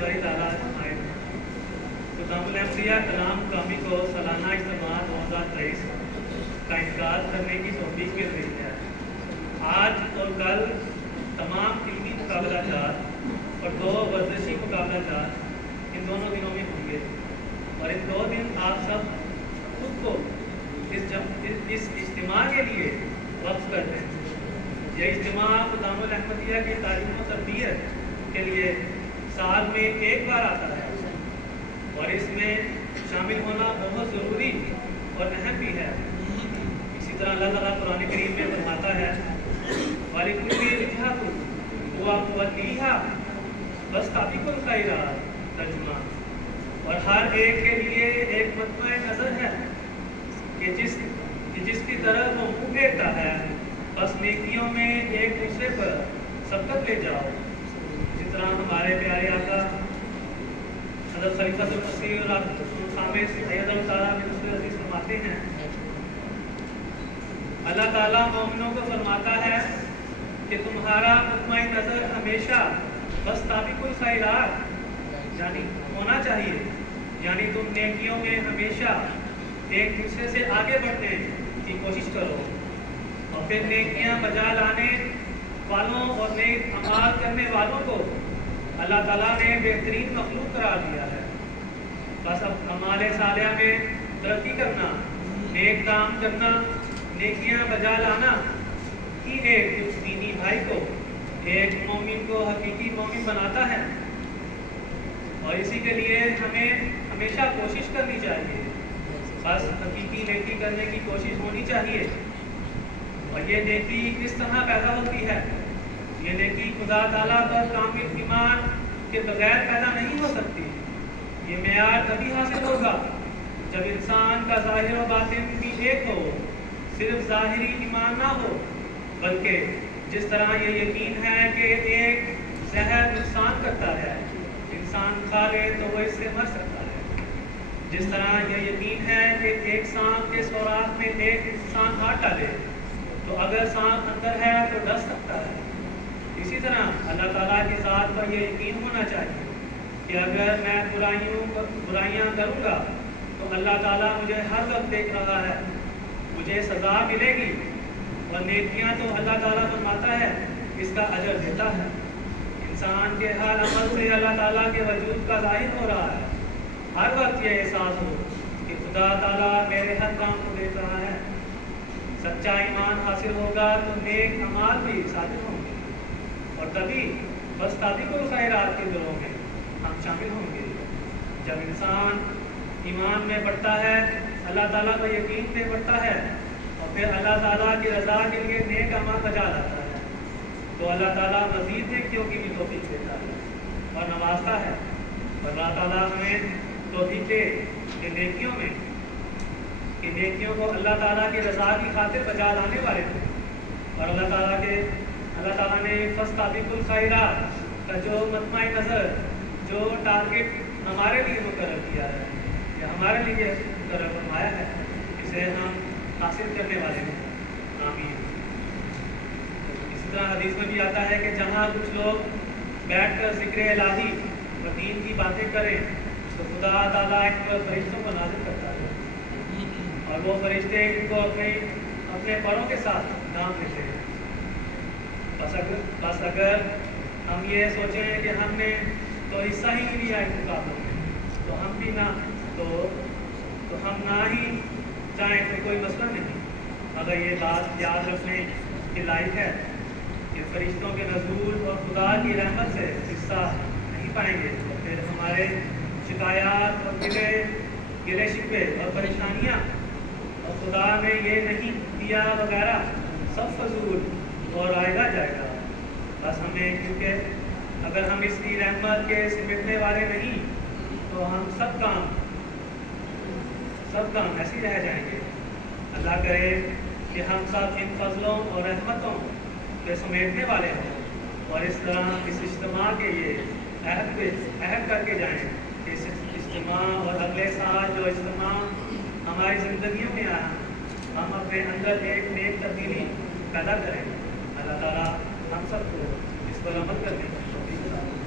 बड़ी ताला आए तो दामुल-ए-अम्बिया कलाम कामी को सालाना इज्तिमा 2023 का इनकाद करने की तौफीक मिल रही है। आज और कल तमाम इल्मी मुकाबलाजात और 2 वर्जिशी मुकाबलाजात इन दोनों दिनों में होंगे और इन 2 दिन आप सब खुद को इस इज्तिमा के लिए वक्फ कर दें। ये इज्तिमा दामुल-अहमदिया की तालीम और तरबियत के लिए साल में एक बार आता है और इसमें शामिल होना बहुत ज़रूरी और अहम भी है। इसी तरह अल्लाह ताला कुरान करीम में फरमाता है वालिकुल्लि विजहतुन हुवा मुवल्लिहा फस्ताबिकुल खैरात, तर्जुमा, और हर एक के लिए एक मतमए नज़र है कि जिसकी तरफ वो मुँह फेरता है बस नेकियों में एक दूसरे पर सबकत ले जाओ। जिस तरह हमारे प्यारे आका हज़रत खलीफतुल मसीह और खामिस सय्यदुल तारा बिन अज़ीज़ फरमाते हैं अल्लाह ताला मोमिनों को फरमाता है कि तुम्हारा मुतमईन नज़र हमेशा बस ताबिकुल खैरात यानी होना चाहिए, यानी तुम नेकियों में हमेशा एक दूसरे से आगे बढ़ने की कोशिश करो और फिर नेकियां बजा लाने वालों और नेक अमाल करने वालों को अल्लाह ताला ने बेहतरीन मखलूक करार दिया है। बस अब अमाले सालिया में तरक्की करना, नेक काम करना, नेकियां बजा लाना ही एक दीनी भाई को, एक मोमिन को हकीकी मोमिन बनाता है और इसी के लिए हमें हमेशा कोशिश करनी चाहिए। बस हकीकी नेकी करने की कोशिश होनी चाहिए। और ये नेकी किस तरह पैदा होती है? ये नेकी खुदा ताला पर कामिल ईमान के बगैर पैदा नहीं हो सकती। ये मेयार तभी हासिल होगा जब इंसान का ज़ाहिर और बातिन भी एक हो, सिर्फ ज़ाहिरी ईमान ना हो, बल्कि जिस तरह ये यकीन है कि एक जहर नुकसान करता है, इंसान खा ले तो वो इससे मर सकता है। जिस तरह ये यकीन है कि एक सांप के सुराख में एक इंसान हाथ डाले तो अगर सांप अंदर है तो डस सकता है। इसी तरह अल्लाह ताला की ज़ात पर यह यकीन होना चाहिए कि अगर मैं बुराइयां करूँगा तो अल्लाह ताला मुझे हर वक्त देख रहा है, मुझे सज़ा मिलेगी और नेकियां तो अल्लाह ताला फरमाता है इसका अजर देता है। इंसान के हर अमल से अल्लाह ताला के वजूद का ज़ाहिर हो रहा है। हर वक्त ये एहसास हो कि खुदा ताला मेरे हर काम को देख रहा है। सच्चा ईमान हासिल होगा तो नेक अमाल भी साबित होंगे और तभी बस ताबिकुल खैरात के दिलों में हम शामिल होंगे। जब इंसान ईमान में बढ़ता है, अल्लाह ताला पर यकीन में बढ़ता है और फिर अल्लाह ताला की रज़ा के लिए नेक अमाल बजा लाता है तो अल्लाह ताला मज़ीद नेकियों की भी तौफीक देता है और नवाजता है। और अल्लाह ताला हमें तौफीक दे कि नेकियों को अल्लाह ताला की रज़ा की खातिर बजा लाने वाले थे। और अल्लाह ताला ने फस्ताबिकुल खैरात का जो मतमई नज़र, जो टारगेट हमारे लिए मुकर्रर किया है या हमारे लिए मुकर्रर फरमाया है, इसे हम हासिल करने वाले हैं। आमीन। इसी तरह हदीस में भी आता है कि जहाँ कुछ लोग बैठकर ज़िक्र इलाही और दीन की बातें करें तो खुदा ताला इन पर फरिश्तों को नाज़िल करता है और वो फरिश्ते इनको अपने परों के साथ नाम लेते हैं। बस अगर हम ये सोचें कि हमने तो हिस्सा ही नहीं लिया इस मुकाबलों में तो हम भी ना तो हम ना ही चाहें तो कोई मसला नहीं। अगर ये बात याद रखने के लायक है कि फरिश्तों के नज़ूल और खुदा की रहमत से हिस्सा नहीं पाएंगे तो फिर हमारे शिकायत और गिले शिकवे और परेशानियाँ और खुदा ने ये नहीं दिया वगैरह सब फजूल और आएगा जाएगा। बस हमें, क्योंकि अगर हम इसकी रहमत के सिमटने वाले नहीं तो हम सब काम ऐसे रह जाएंगे। अल्लाह करे कि हम सब इन फजलों और रहमतों के समेटने वाले हों और इस तरह इस इज्तिमा के ये अहद करके जाएं कि इस इज्तिमा और अगले साल जो इज्तिमा हमारी ज़िंदगियों में आया हम अपने अंदर एक नेक तब्दीली पैदा करें। अल्लाह ताला हम सबको इस पर अमल करने की तौफीक अता फरमाए।